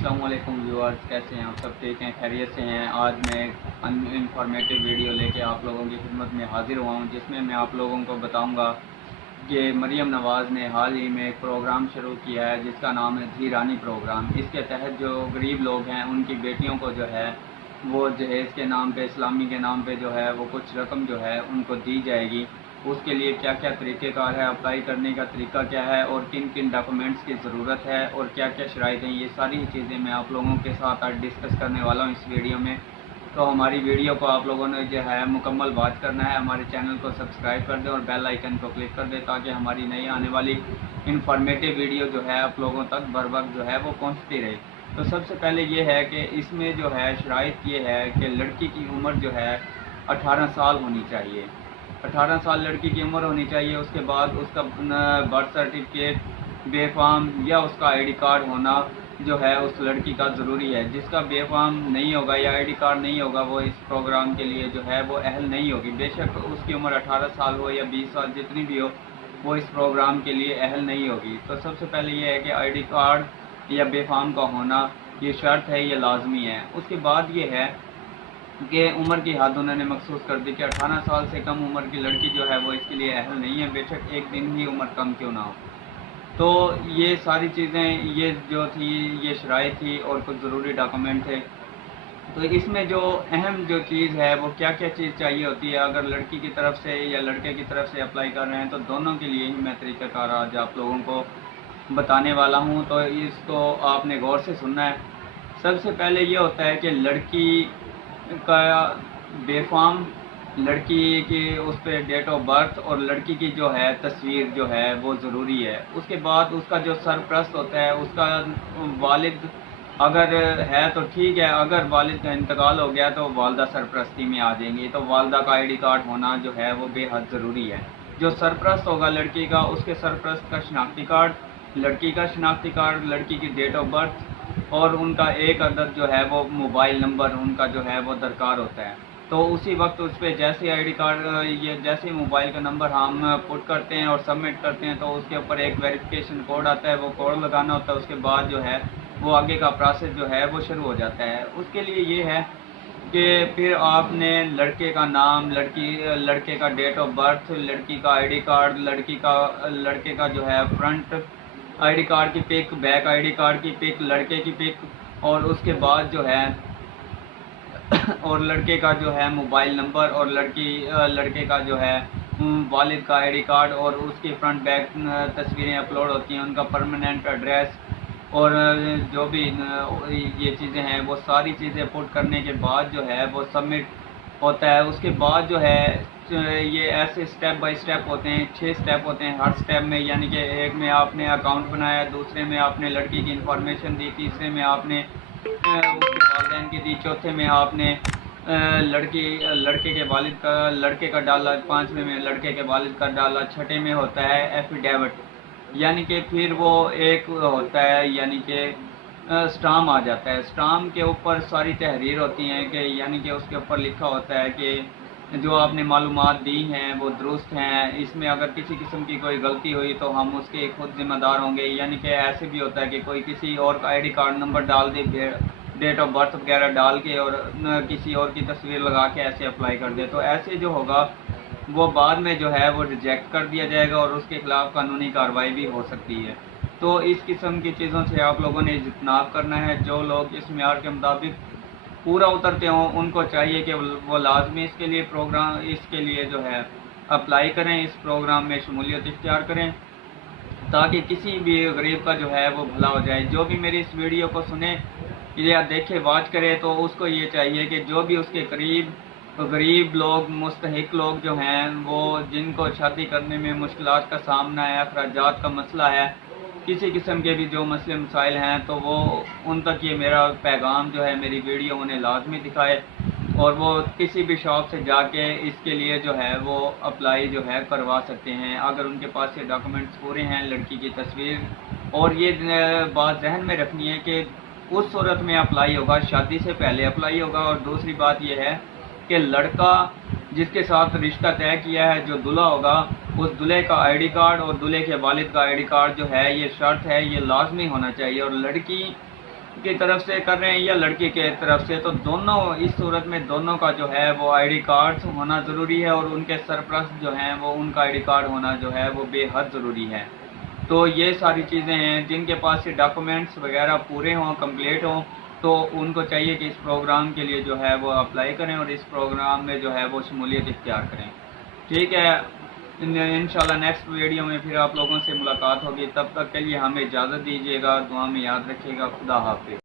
अस्सलाम वालेकुम व्यूअर्स, कैसे हैं आप? सब ठीक हैं, खैरियत से हैं। आज मैं एक इन्फॉर्मेटिव वीडियो लेके आप लोगों की खिदमत में हाजिर हुआ हूं, जिसमें मैं आप लोगों को बताऊंगा कि मरियम नवाज़ ने हाल ही में एक प्रोग्राम शुरू किया है जिसका नाम है धी रानी प्रोग्राम। इसके तहत जो गरीब लोग हैं उनकी बेटियों को जो है वो जहेज़ के नाम पे, इस्लामी के नाम पे जो है वो कुछ रकम जो है उनको दी जाएगी। उसके लिए क्या क्या तरीक़ेकार है, अप्लाई करने का तरीका क्या है और किन किन डॉक्यूमेंट्स की ज़रूरत है और क्या क्या शराइत हैं, ये सारी चीज़ें मैं आप लोगों के साथ आज डिस्कस करने वाला हूँ इस वीडियो में। तो हमारी वीडियो को आप लोगों ने जो है मुकम्मल वॉच करना है। हमारे चैनल को सब्सक्राइब कर दें और बेल आइकन को क्लिक कर दें ताकि हमारी नई आने वाली इन्फॉर्मेटिव वीडियो जो है आप लोगों तक बर वक्त जो है वो पहुँचती रहे। तो सबसे पहले ये है कि इसमें जो है शराइत ये है कि लड़की की उम्र जो है 18 साल होनी चाहिए। 18 साल लड़की की उम्र होनी चाहिए। उसके बाद उसका बर्थ सर्टिफिकेट, बेफाम या उसका आईडी कार्ड होना जो है उस लड़की का ज़रूरी है। जिसका बेफाम नहीं होगा या आईडी कार्ड नहीं होगा वो इस प्रोग्राम के लिए जो है वो अहल नहीं होगी। बेशक उसकी उम्र 18 साल हो या 20 साल जितनी भी हो, वो इस प्रोग्राम के लिए अहल नहीं होगी। तो सबसे पहले ये है कि आईडी कार्ड या बेफाम का होना ये शर्त है, ये लाजमी है। उसके बाद ये है कि उम्र की हद उन्होंने मखसूस कर दी कि 18 साल से कम उम्र की लड़की जो है वो इसके लिए अहल नहीं है, बेशक एक दिन ही उम्र कम क्यों ना हो। तो ये सारी चीज़ें ये जो थी ये शराइत थी और कुछ ज़रूरी डॉक्यूमेंट थे। तो इसमें जो अहम जो चीज़ है वो क्या क्या चीज़ चाहिए होती है अगर लड़की की तरफ से या लड़के की तरफ से अप्लाई कर रहे हैं, तो दोनों के लिए ही मैं तरीक़ाकार आज आप लोगों को बताने वाला हूँ। तो इसको आपने गौर से सुनना है। सबसे पहले ये होता है कि लड़की का बेफाम, लड़की की उस पर डेट ऑफ बर्थ और लड़की की जो है तस्वीर जो है वो ज़रूरी है। उसके बाद उसका जो सरप्रस्त होता है उसका वालिद अगर है तो ठीक है, अगर वालिद का इंतकाल हो गया तो वालदा सरप्रस्ती में आ जाएंगी। तो वालदा का आईडी कार्ड होना जो है वो बेहद ज़रूरी है। जो सरप्रस्त होगा लड़की का, उसके सरप्रस्त का शनाख्ती कार्ड, लड़की का शनाख्ती कार्ड, लड़की की डेट ऑफ बर्थ और उनका एक अदद जो है वो मोबाइल नंबर उनका जो है वो दरकार होता है। तो उसी वक्त उस पर जैसे आईडी कार्ड ये जैसे मोबाइल का नंबर हम पुट करते हैं और सबमिट करते हैं तो उसके ऊपर एक वेरिफिकेशन कोड आता है, वो कोड लगाना होता है। उसके बाद जो है वो आगे का प्रोसेस जो है वो शुरू हो जाता है। उसके लिए ये है कि फिर आपने लड़के का नाम, लड़के का डेट ऑफ बर्थ, लड़की का आईडी कार्ड, लड़के का जो है फ्रंट आईडी कार्ड की पिक, बैक आईडी कार्ड की पिक, लड़के की पिक और उसके बाद जो है और लड़के का जो है मोबाइल नंबर और लड़के का जो है वालिद का आईडी कार्ड और उसकी फ्रंट बैक तस्वीरें अपलोड होती हैं, उनका परमानेंट एड्रेस और जो भी ये चीज़ें हैं वो सारी चीज़ें पुट करने के बाद जो है वो सबमिट होता है। उसके बाद जो है ये ऐसे स्टेप बाय स्टेप होते हैं, 6 स्टेप होते हैं हर स्टेप में। यानी कि एक में आपने अकाउंट बनाया, दूसरे में आपने लड़की की इन्फॉर्मेशन दी, तीसरे में आपने उसके वालिदैन की दी, चौथे में आपने लड़के के वालिद का लड़के का डाला, पाँचवें में लड़के के वालिद का डाला, छठे में होता है एफिडेविट। यानी कि फिर वो एक होता है यानी कि स्टाम आ जाता है। स्टाम के ऊपर सारी तहरीर होती हैं कि यानी कि उसके ऊपर लिखा होता है कि जो आपने मालूमात दी हैं वो दुरुस्त हैं, इसमें अगर किसी किस्म की कोई गलती हुई तो हम उसके खुद ज़िम्मेदार होंगे। यानी कि ऐसे भी होता है कि कोई किसी और का आईडी कार्ड नंबर डाल दे, डेट ऑफ बर्थ वगैरह डाल के और किसी और की तस्वीर लगा के ऐसे अप्लाई कर दे, तो ऐसे जो होगा वो बाद में जो है वो रिजेक्ट कर दिया जाएगा और उसके खिलाफ़ कानूनी कार्रवाई भी हो सकती है। तो इस किस्म की चीज़ों से आप लोगों ने इज्तनाब करना है। जो लोग इस मेयार के मुताबिक पूरा उतरते हों उनको चाहिए कि वो लाजमी इसके लिए जो है अप्लाई करें, इस प्रोग्राम में शमूलियत इख्तियार करें ताकि किसी भी गरीब का जो है वो भला हो जाए। जो भी मेरी इस वीडियो को सुने या देखे, वॉच करे, तो उसको ये चाहिए कि जो भी उसके करीब गरीब लोग, मुस्तहिक लोग जो हैं वो जिनको शादी करने में मुश्किलात का सामना है, अखराजात का मसला है, किसी किस्म के भी जो मसले मसाइल हैं, तो वो उन तक ये मेरा पैगाम जो है मेरी वीडियो उन्हें लाजमी दिखाए और वो किसी भी शॉप से जाके इसके लिए जो है वो अप्लाई जो है करवा सकते हैं अगर उनके पास ये डॉक्यूमेंट्स पूरे हैं, लड़की की तस्वीर। और ये बात जहन में रखनी है कि उस सूरत में अप्लाई होगा, शादी से पहले अप्लाई होगा। और दूसरी बात यह है कि लड़का जिसके साथ रिश्ता तय किया है, जो दूल्हा होगा, उस दूल्हे का आईडी कार्ड और दूल्हे के वालिद का आईडी कार्ड जो है ये शर्त है, ये लाजमी होना चाहिए। और लड़की کی طرف سے کر رہے ہیں یا لڑکی کے طرف سے، تو دونوں اس صورت میں دونوں کا جو ہے وہ آئی ڈی کارڈ ہونا ضروری ہے، اور ان کے سرپرست جو ہیں وہ ان کا آئی ڈی کارڈ ہونا جو ہے وہ بے حد ضروری ہے۔ تو یہ ساری چیزیں ہیں، جن کے پاس یہ ڈاکومنٹس وغیرہ پورے ہوں، کمپلیٹ ہوں، تو ان کو چاہیے کہ اس پروگرام کے لیے جو ہے وہ اپلائی کریں اور اس پروگرام میں جو ہے وہ شمولیت اختیار کریں۔ ٹھیک ہے، انشاءاللہ نیکسٹ ویڈیو میں پھر آپ لوگوں سے ملاقات ہوگی، تب تک کے لیے ہمیں اجازت دیجیے گا، دعا میں یاد رکھیے گا، خدا حافظ۔